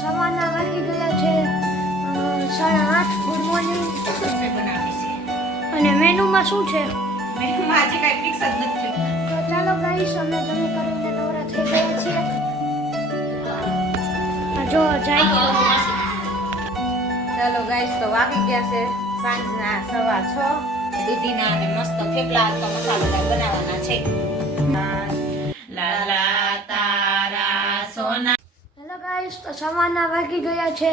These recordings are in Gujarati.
સવારના વાગી ગયા છે 8:30. Good morning. રસોઈ બનાવી છે. અને મેનુમાં શું છે? મેનુમાં આજે કઈ ફિક્સ જ નથી. તો ચાલો ગાઈસ, અમે જમી કરીને નવરા થઈ ગયા છીએ. જો જાય છે. ચાલો ગાઈસ, તો વાગી ગયા છે સાંજના 6:15. દૂધીના અને મસ્ત થેપલા તો મસાલેદાર બનાવવાના છે. લાલા તારા સોના. હેલો ગાઈસ, તો સવારના વાગી ગયા છે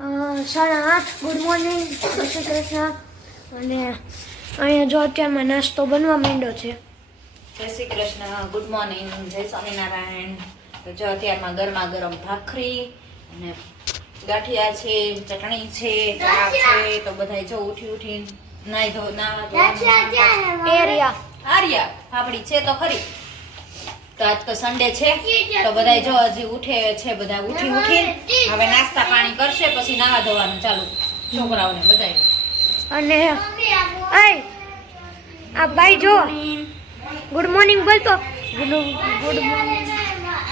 8:30. ગુડ મોર્નિંગ, જય શ્રી કૃષ્ણ. અને અહીંયા જો અત્યારમાં નાસ્તો બનવા માંડ્યો છે. જય શ્રી કૃષ્ણ, ગુડ મોર્નિંગ, જય સ્વામિનારાયણ. તો જો અત્યારમાં ગરમા ગરમ ભાખરી અને ગાંઠિયા છે, ચટણી છે, ચા છે. તો બધા જો ઉઠી નાઈ ધો એરિયા આર્યા ફાફડી છે તો ખરી. તો આજ તો સન્ડે છે, તો બધા જો હજી ઉઠે છે, બધા ઉઠી હવે નાસ્તા પાણી કરશે, પછી નાવા ધોવાનું ચાલુ છોકરાઓને બધાય. અને આ ભાઈ જો ગુડ મોર્નિંગ બોલતો. Good morning.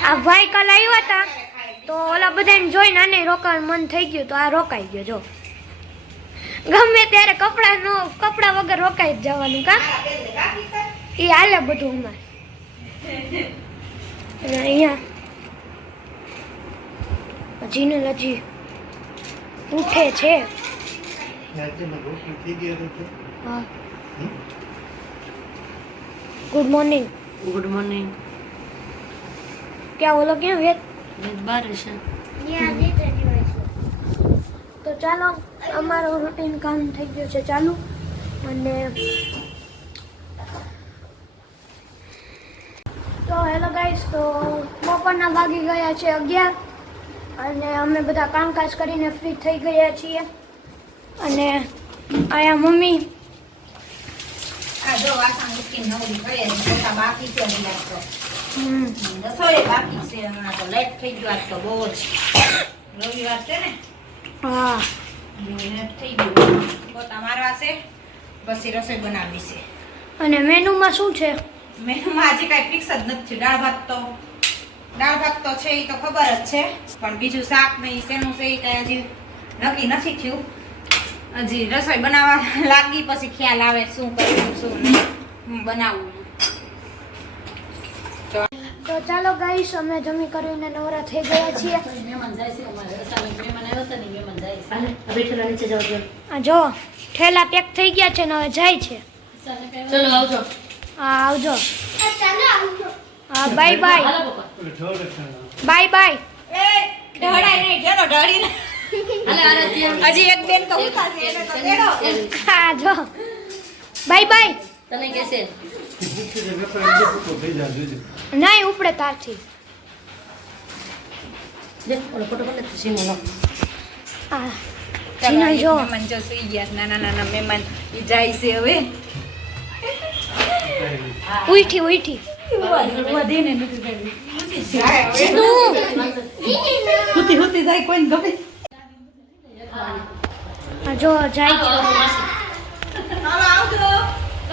આ ભાઈ કાલ આવ્યા હતા તો ઓલા બધાને જોઈને આને રોકાવાનું મન થઈ ગયું, તો આ રોકાઈ ગયો. જો ગમે ત્યારે કપડા વગર રોકાઈ જ જવાનું. કા એ હાલે બધું અમારે. અને અહીંયા હજી ઉઠે છે. હા, ગુડ મોર્નિંગ. Good morning. ક્યાં ઓલો ક્યાં વેત? બાર છે. તો ચાલો, અમારું રૂટીન કામ થઈ ગયું છે ચાલુ. અને તો હેલો ગાઈસ, તો બપોરના વાગી ગયા છે 11 અને અમે બધા કામકાજ કરીને ફ્રી થઈ ગયા છીએ. અને આયા મમ્મી આ જો વાસણ ઉઠીને નવરી કરે છે, પોતા બાકી છે હજી આજ તો. રસોઈ બાકી છે, હમણાં તો લેટ થઈ ગયું આજ તો બહુ જ. રવિવાર છે ને, હા, લેટ થઈ ગયું. પોતા મારવા છે, પછી રસોઈ બનાવવી છે. અને મેનુમાં શું છે? મેનુમાં આજે કઈ ફિક્સ જ નથી. દાળ ભાત તો છે, એ તો ખબર જ છે, પણ બીજું શાક નહીં શેનું છે એ કઈ હજી નક્કી નથી થયું. હજી રસોઈ બનાવવા લાગી પછી ખ્યાલ આવે શું કરવું શું નહીં બનાવવું. તો ચાલો ગાઈસ, અમે જમી કરીને નવરા થઈ ગયા છીએ. મહેમાન જાય છે અમારે. અચાનક મહેમાન આવ્યા હતા ને, મહેમાન જાય છે. હાલે હવે ઠેલા નીચે જાવ જો. આ જો ઠેલા પેક થઈ ગયા છે ને હવે જાય છે. ચલો આવજો. હા, આવજો. હા, બાય બાય. હાલો પપ્પા. Bye bye. એ ઢળાય નહીં, ઢેલો ઢળી નહીં. હાલે આરાધ્યા. હજી એક બેન તો ઉતારશે એને તો દેડો. હા, જો બાય બાય. તને કે છે નહીં ઉપડે તારથી. જે ઓલો ફોટો પણ નથી સીમો નો. આ જીના જો મહેમાન જો સુઈ ગયા છે, નાના મહેમાન ઈ જાય છે હવે. ઉઠી વધીને નથી જાય. તું હુતી જાય કોઈને ગમે. આ જો જાય છે. હાલો આવજો.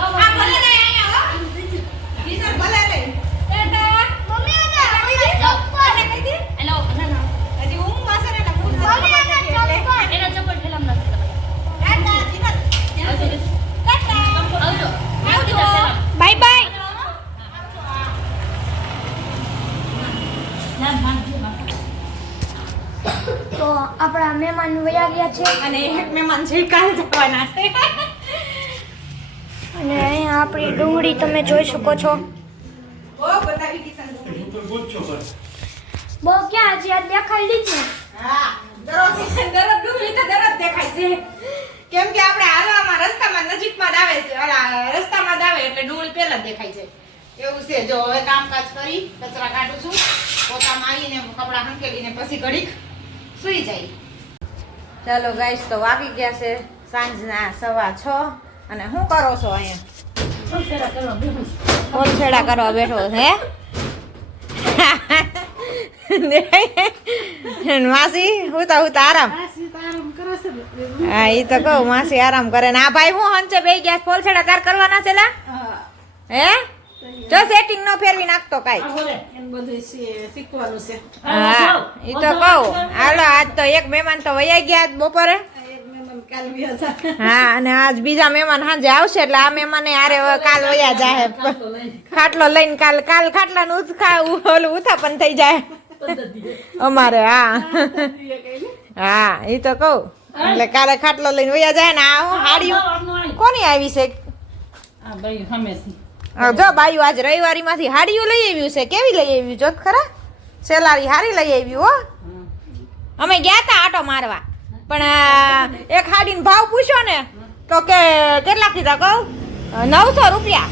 આ ભલે નહીં અહીંયા હો. ઈસર ભલે નહીં. ટાટા. મમ્મી આને કહી દે. હેલો ના હજી ઊંઘ માં છે ને એટલે ઊંઘ નથી. એના ચપ્પલ ઠેલામ નથી. ટાટા જીનત. ટાટા. આવજો. આવજો. Bye bye. ના માંગજો. તો આપણા મહેમાન વયા ગયા છે. અને એક મહેમાન છે કાલ જવાના છે. અને અહીંયા આપણી ડુંગળી તમે જોઈ શકો છો. ઓ બતાવી દીધા. બહુ ક્યાં હજી આ દેખાઈ લીધી. હા, દરરોજ ડુંગળી તો દરરોજ દેખાય છે. કેમ કે આપણે હાલવામાં રસ્તામાં નજીકમાં જ આવે છે. ઓલા રસ્તામાં જ આવે એટલે ડુંગળી પહેલા જ દેખાય છે. એવું છે. જો હવે કામકાજ કરી કચરા કાઢું છું, પોતા મારીને કપડા હંકેલીને પછી ઘડીક સુઈ જાય. ચાલો ગાઈસ, તો વાગી ગયા છે સાંજના 6:15 અને શું કરો છો અહીંયા? છેડા કરવા બેઠો છે. માસી હુતા આરામ. હા, ઈ તો કહું માસી આરામ કરે ને આ ભાઈ હું હંચે બેહી ગયા. ફોલછેડા તાર કરવાના છે લા? હે જો સેટિંગ નો ફેરવી નાખતો કાઈ. આ બોલે એમ બધું શીખવાનું છે. હા ઈ તો કહું. હાલો આજ તો એક મહેમાન તો વયા ગયા આજ બપોરે. એક મહેમાન કાલ વ્યા જા. હા અને આજ બીજા મહેમાન સાંજે આવશે એટલે આ મહેમાને હારે કાલ વયા જાહે. તો લઈ ખાટલો લઈને કાલ ખાટલાનું ઓલું ઉથાપન થઈ જાય પદ્ધતિ અમારે. હા ઈ તો કહું. એટલે કાલે ખાટલો લઈને વયા જાય ને આ હું હાડિયું કોની આવી છે? આ ભાઈ હમેશા જો બાયું આજ રવિવારી માંથી હાડિયું લઈ આવ્યું છે. કેવી લઈ આવ્યું જોત ખરા? સેલારી હારી લઈ આવ્યું હો. અમે ગયા તા આટો મારવા પણ એક હાડીનો ભાવ પૂછ્યો ને તો કે કેટલા કીધા કહું? 900 રૂપિયા.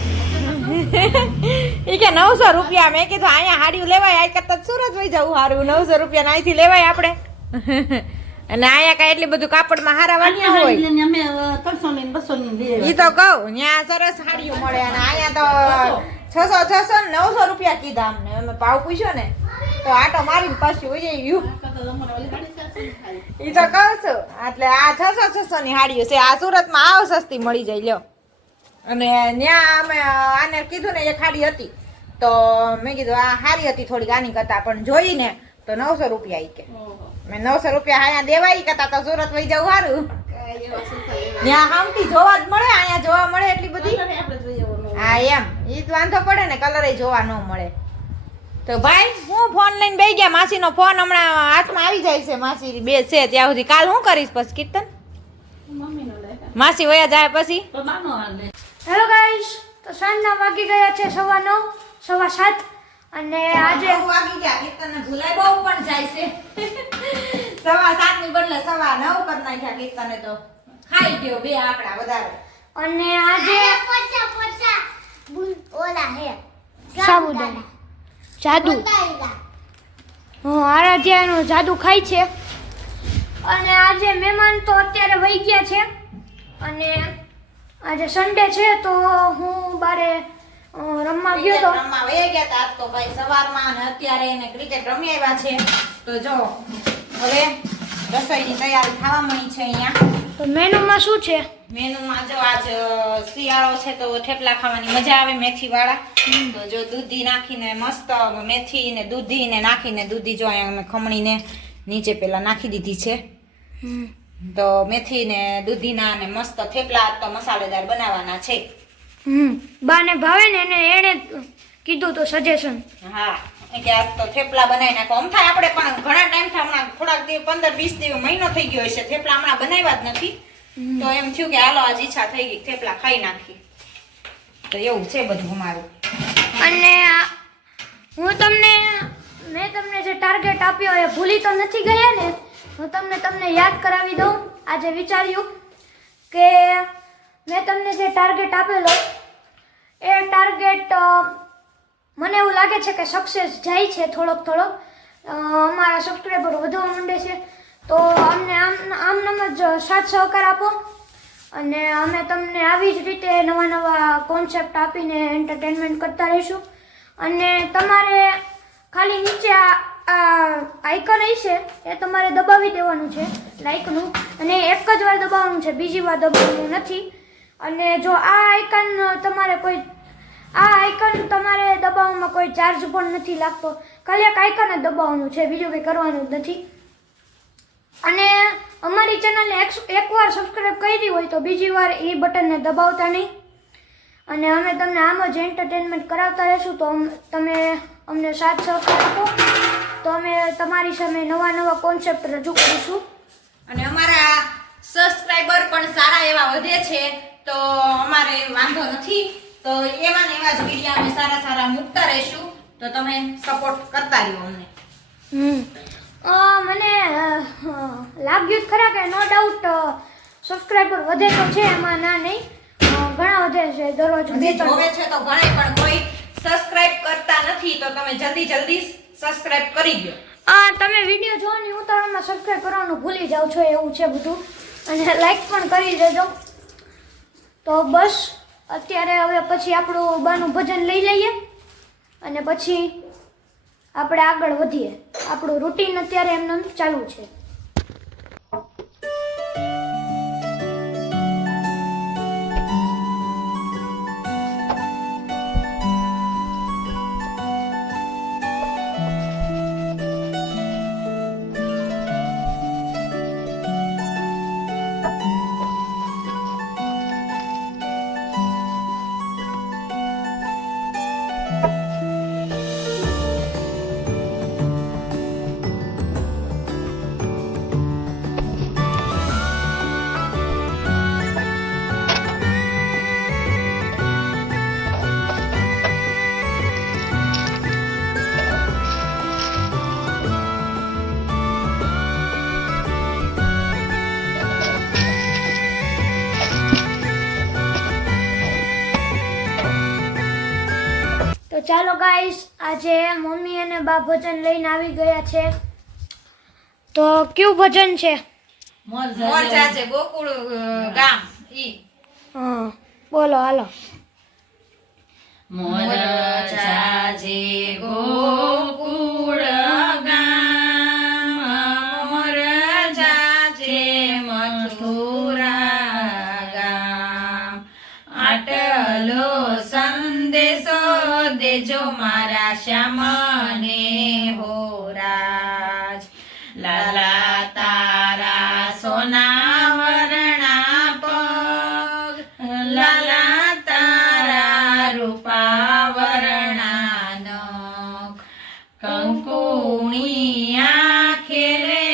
ઈ કે 900 રૂપિયા. મેં કીધું અહીંયા હાડિયું લેવાય આ કરતા સુરત વઈ જવું સારું. 900 રૂપિયા અહીંથી લેવાય આપણે. અને અહીંયા કાંઈ એટલી બધું કાપડમાં હારા વાગ્યા હોય. અમે 300 ની 200 ની લઈએ ઈ તો કહું ત્યાં સરસ હાડીઓ મળે અને અહીંયા તો 600 ને 900 રૂપિયા કીધા અમને. અમે ભાવ પૂછ્યો ને તો આટો મારીને પાછું વઈ ગયું. ઈ તો કહું છું. એટલે આ 600 ની હાડીઓ છે. આ સુરતમાં આવ સસ્તી મળી જાય લ્યો. અને ત્યાં અમે આને કીધું ને એક હાડી હતી તો મેં કીધું આ હારી હતી થોડીક આની કરતા પણ જોઈને તો 900 રૂપિયા ઈ કે. મેં 900 રૂપિયા અહીંયા દેવાય કરતા તો સુરત વઈ જવું સારું. ત્યાં હામથી જોવા જ મળે. અહીંયા જોવા મળે એટલી બધી. હા એમ ઈ જ વાંધો પડે ને કલર જોવા ન મળે. તો ભાઈ હું ફોન લઈને બેસી ગયા. માસીનો ફોન હમણાં હાથમાં આવી જાય છે. માસી બે છે ત્યાં સુધી કાલ હું કરીશ પછી કીર્તન? માસી વયા જાય પછી તો માનો હાલે હેલો ગાઈસ, તો સાંજના વાગી ગયા છે 9:15, 7:15 અને આજે વાગી ગયા. કીર્તનને ભૂલાય બહુ પણ જાય છે. 7:15 ની બદલે 9:15 કરી નાખ્યા કીર્તને તો. ખાઈ ગયો બે આંકડા વધારે. અને આજે સાબુદાણા જાદુ આરાધ્યાનો જાદુ ખાય છે. અને આજે મહેમાન તો અત્યારે વહી ગયા છે અને આજે સન્ડે છે તો હું બારે રમવા ગયો તો. રમવા વહી ગયા તા આજ તો ભાઈ સવારમાં અને અત્યારે એને ક્રિકેટ રમી આવ્યા છે. તો જો હવે રસોઈની તૈયારી થવા મળી છે અહીંયા. તો મેનુમાં શું છે? મેનુમાં જો આજ શિયાળો છે તો થેપલા ખાવાની મજા આવે મેથી વાળા. તો જો દૂધી નાખીને મસ્ત મેથી ને દૂધી ને નાખીને દૂધી જો અહીંયા અમે ખમણીને નીચે પેલા નાખી દીધી છે. તો મેથી ને દૂધીના ને મસ્ત થેપલા તો મસાલેદાર બનાવવાના છે. બાને ભાવે ને એને કીધું તો સજેશન. હા કે આજ તો થેપલા બનાવી નાખો. આમ થાય આપણે પણ ઘણા ટાઈમથી હમણાં થોડાક દિવસ 15-20 દિવસ મહિનો થઈ ગયો છે થેપલા હમણાં બનાવ્યા જ નથી. તો એમ થયું કે હાલો આજ ઈચ્છા થઈ ગઈ થેપલા ખાઈ નાખી. તો એવું છે બધું અમારું. અને મેં તમને જે ટાર્ગેટ આપ્યો એ ભૂલી તો નથી ગયા ને? હું તમને યાદ કરાવી દઉં. આજે વિચાર્યું કે મેં તમને જે ટાર્ગેટ આપેલો એ ટાર્ગેટ મને એવું લાગે છે કે સક્સેસ જાય છે થોડોક. અમારા સબસ્ક્રાઈબર વધવા માંડે છે તો અમને આમ જ સાથ સહકાર આપો અને અમે તમને આવી જ રીતે નવા કોન્સેપ્ટ આપીને એન્ટરટેનમેન્ટ કરતા રહીશું. અને તમારે ખાલી નીચે આ આઇકન હશે એ તમારે દબાવી દેવાનું છે લાઇકનું, અને એક જ વાર દબાવવાનું છે, બીજી વાર દબાવવાનું નથી. અને જો આ આઇકન તમારે દબાવવામાં કોઈ ચાર્જ પણ નથી લાગતો. ખાલી એક આઇકન જ દબાવવાનું છે, બીજું કંઈ કરવાનું જ નથી. અને અમારી ચેનલને એકવાર સબસ્ક્રાઈબ કરી હોય તો બીજી વાર એ બટનને દબાવતા નહીં. અને અમે તમને આમ જ એન્ટરટેનમેન્ટ કરાવતા રહેશું. તો તમે અમને સાથ સહકાર આપો તો અમે તમારી સામે નવા કોન્સેપ્ટ રજૂ કરીશું. અને અમારા સબસ્ક્રાઇબર પણ સારા એવા વધે છે તો અમારે વાંધો નથી. તો એવા ને એવા જ વિડીયો અમે સારા મૂકતા રહીશું. તો તમે સપોર્ટ કરતા રહ્યો અમને. મને લાગ્યું જ ખરા કે નો ડાઉટ સબસ્ક્રાઈબર વધે તો છે, એમાં ના નહીં, ઘણા વધે છે દરરોજ. જોવે છે તો ઘણા પણ કોઈ સબસ્ક્રાઇબ કરતા નથી તો તમે જલ્દી સબસ્ક્રાઇબ કરી દો. તમે વિડીયો જોવાની ઉતાવળમાં સબસ્ક્રાઇબ કરવાનું ભૂલી જાઓ છો એવું છે બધું. અને લાઈક પણ કરી દેજો. તો બસ અત્યારે હવે પછી આપણું બાનું ભજન લઈ લઈએ અને પછી આપણે આગળ વધીએ. આપણું રૂટીન અત્યારે એમને ચાલુ છે. ચાલો ગાઈસ, આજે મમ્મી અને બા ભજન લઈને આવી ગયા છે. તો કયું ભજન છે? મોર જાજે ગોકુળ ગામ ઈ. હા, બોલો હાલો. મોર જાજે ગોકુળ ગામ, મોર જાજે મથુરા ગામ, આટલો સંદેશો દેજો મારા શ્યામને હો રાજ. લાલા તારા સોના વરણા પગ, લાલા તારા રૂપા વરણા નખ, કંકુણી આંખે રે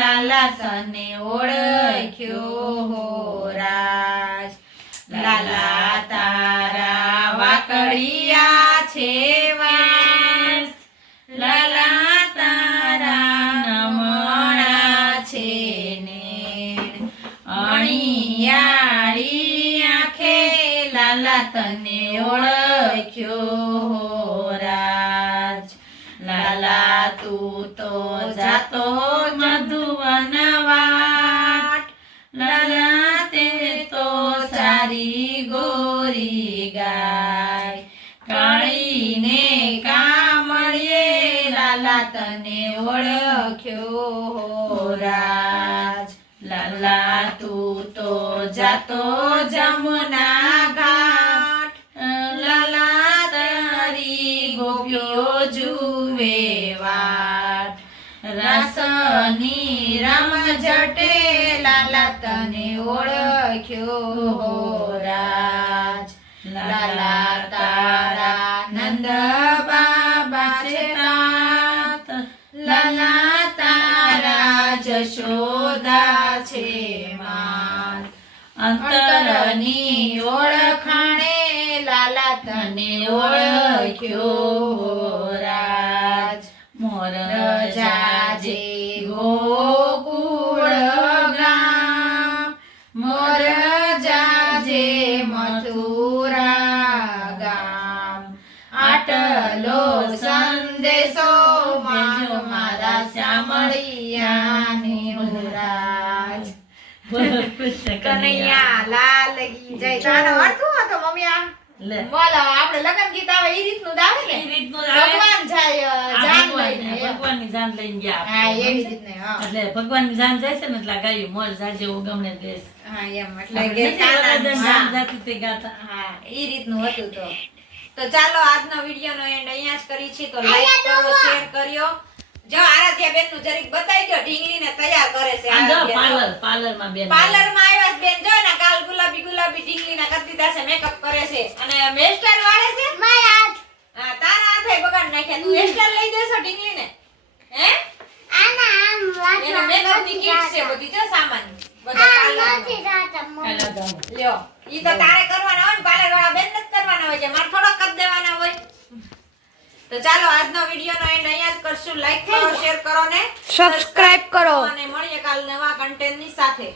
લાલા તને ઓળખ્યો હો રાજ. લાલા તારા વાકડિયા છે વાસ, લાલા તારા નમણા છે નેણ, અણિયાળી આંખે લાલા તને ઓળખ્યો હો રાજ. લાલા તું તો જાતો મધુવન વાટ, લાલા તે તો સારી ગોરી ગાય, કાળીને કામળીએ લાલા તને ઓળખ્યો હો રાજ. લાલા તું તો જાતો જમુના ઘાટ, લાલા તારી ગોપીઓ જુએ વાટ, રસની રમઝટે લાલા તને ઓળખ્યો હો રાજ. લાલા તારા નંદ બાબા છે તાત, લાલા તારા જશોદા છે માત, અંતરની ઓળખાણે લાલા તને ઓળખ્યો હો રાજ. મોર જાજે ગોકુળ ગામ, મોર જાજે મથુરા ગામ, આટલો સંદેશો મારો મારા શ્યામળિયાને હો રાજ. કનૈયા લાલ કી જય. તારો અર્થ શું હતો મમ્મી? આ લે બોલો, આપણે લગન ગીત આવે ઈ રીતનું જ આવે ને? એ રીતનું જ આવે. ભગવાન જાય જાન લઈને એમ. ભગવાનની જાન લઈને ગયા હા, આપણે. એવી રીતને, હા. એટલે ભગવાનની જાન જાય છે ને એટલે આ ગાયું મોર જાજે ઉગમણે દેશ. હા, એમ. એટલે આપણે કે નથી કાનાનું, વરરાજાની હા. જાન જાતી તે ગાતા. હા, ઈ રીતનું હતું તો. તો ચાલો આજનો વિડીયોનો એન્ડ અહીંયા જ કરી છે. તો લાઈક કરો, શેર કર્યો. જો આરાધ્યા બેન નું જરીક બતાઈ ગયો, ઢીંગલીને તૈયાર કરે છે. આ જો આરાધ્યા પાર્લરમાં બેન પાર્લરમાં આવ્યા છે બેન, જો ને કાલ ગુલાબી ગુલાબી ઢીંગલીના કરી દીધા છે, મેકઅપ કરે છે અને હેરસ્ટાઈલ વાળે છે. હા, તારા હાથે બગાડ નાખ્યા. તું હેરસ્ટાઈલ લઈ દેશો ઢીંગલીને? હે? એને મેકઅપ ની કીટ છે બધી, જો સામાન બધા પાર્લરમાં. હેલો જાઓ. લ્યો, ઈ તો તારે કરવાના હોય ને, પાર્લર વાળા બેન જ કરવાના હોય છે, મારે થોડોક કરી દેવાના હોય. તો ચાલો આજનો વિડીયોનો એન્ડ અહીંયા જ કરશું. લાઈક કરો, શેર કરો ને સબસ્ક્રાઇબ કરો. અને મળીએ કાલ નવા કન્ટેન્ટની સાથે.